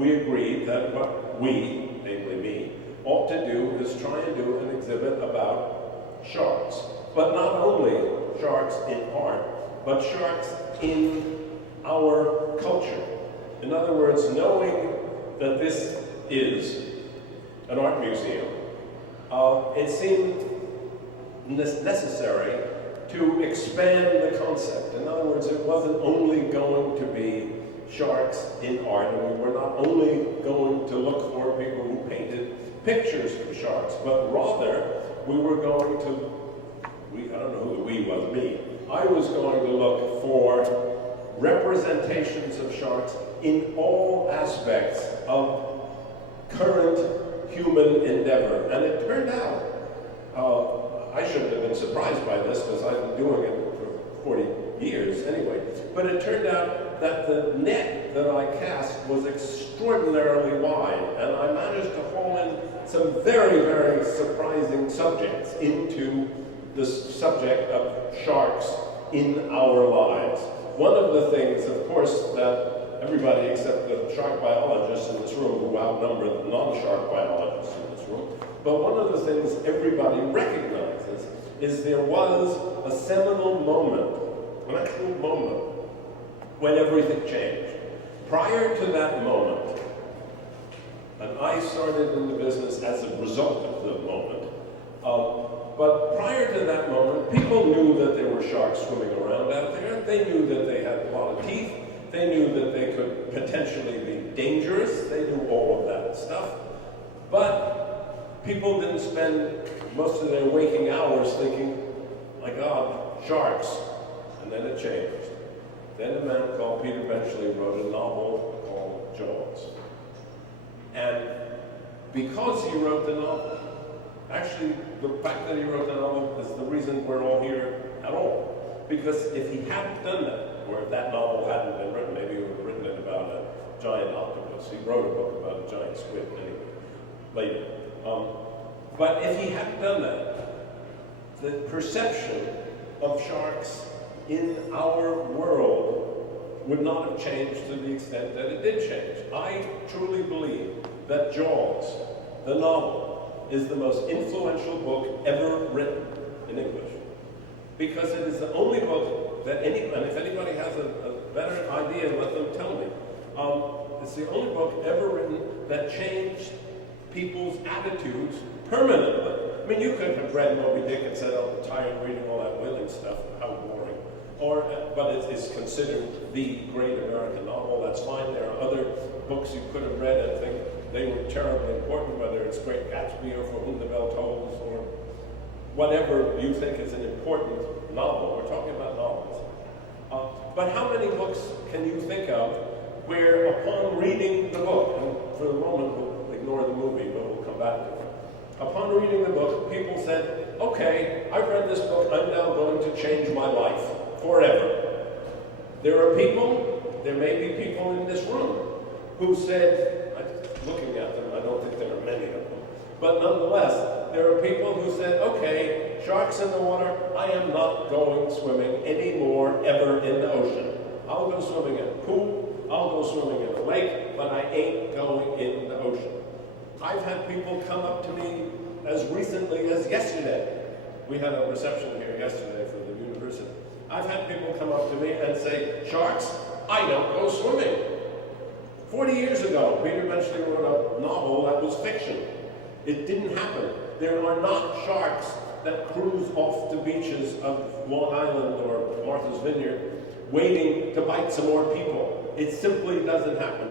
we agreed that what we, namely me, ought to do is try and do an exhibit about sharks. But not only sharks in art, but sharks in our culture. In other words, knowing that this is an art museum, it seemed necessary to expand the concept. In other words, it wasn't only going to be sharks in art, and we were not only going to look for people who painted pictures of sharks, but rather we were going to, I don't know who the we was, me. I was going to look for representations of sharks in all aspects of current human endeavor. And it turned out, I shouldn't have been surprised by this because I've been doing it for 40 years anyway, but it turned out that the net that I cast was extraordinarily wide, and I managed to haul in some very, very surprising subjects into the subject of sharks in our lives. One of the things, of course, that everybody except the shark biologists in this room, who outnumber the non-shark biologists in this room, but one of the things everybody recognizes is there was a seminal moment, an actual moment, when everything changed. Prior to that moment, and I started in the business as a result of the moment, but prior to that moment, people knew that there were sharks swimming around out there. They knew that they had a lot of teeth. They knew that they could potentially be dangerous. They knew all of that stuff. But people didn't spend most of their waking hours thinking, my God, sharks. And then it changed. Then a man called Peter Benchley wrote a novel called Jaws. And because he wrote the novel, actually, the fact that he wrote the novel is the reason we're all here at all. Because if he hadn't done that, or if that novel hadn't been written, maybe he would have written it about a giant octopus. He wrote a book about a giant squid anyway, later. But if he hadn't done that, the perception of sharks in our world would not have changed to the extent that it did change. I truly believe that Jaws, the novel, is the most influential book ever written in English. Because it is the only book that and if anybody has a better idea, let them tell me. It's the only book ever written that changed people's attitudes permanently. I mean, you could have read Moby Dick and said, oh, I'm tired of reading all that whaling stuff, how boring. But it is considered the great American novel, that's fine. There are other books you could have read and think they were terribly important, whether it's Great Gatsby or For Whom the Bell Tolls or whatever you think is an important novel. We're talking about novels. But how many books can you think of where upon reading the book, and for the moment we'll ignore the movie, but we'll come back to it. Upon reading the book, people said, okay, I've read this book, I'm now going to change my life forever. There are people, there may be people in this room who said, looking at them, I don't think there are many of them, but nonetheless, there are people who said, okay, sharks in the water, I am not going swimming anymore ever in the ocean. I'll go swimming in a pool, I'll go swimming in a lake, but I ain't going in the ocean. I've had people come up to me as recently as yesterday. We had a reception here yesterday for the university. I've had people come up to me and say, sharks, I don't go swimming. 40 years ago, Peter Benchley wrote a novel that was fiction. It didn't happen. There are not sharks that cruise off the beaches of Long Island or Martha's Vineyard waiting to bite some more people. It simply doesn't happen.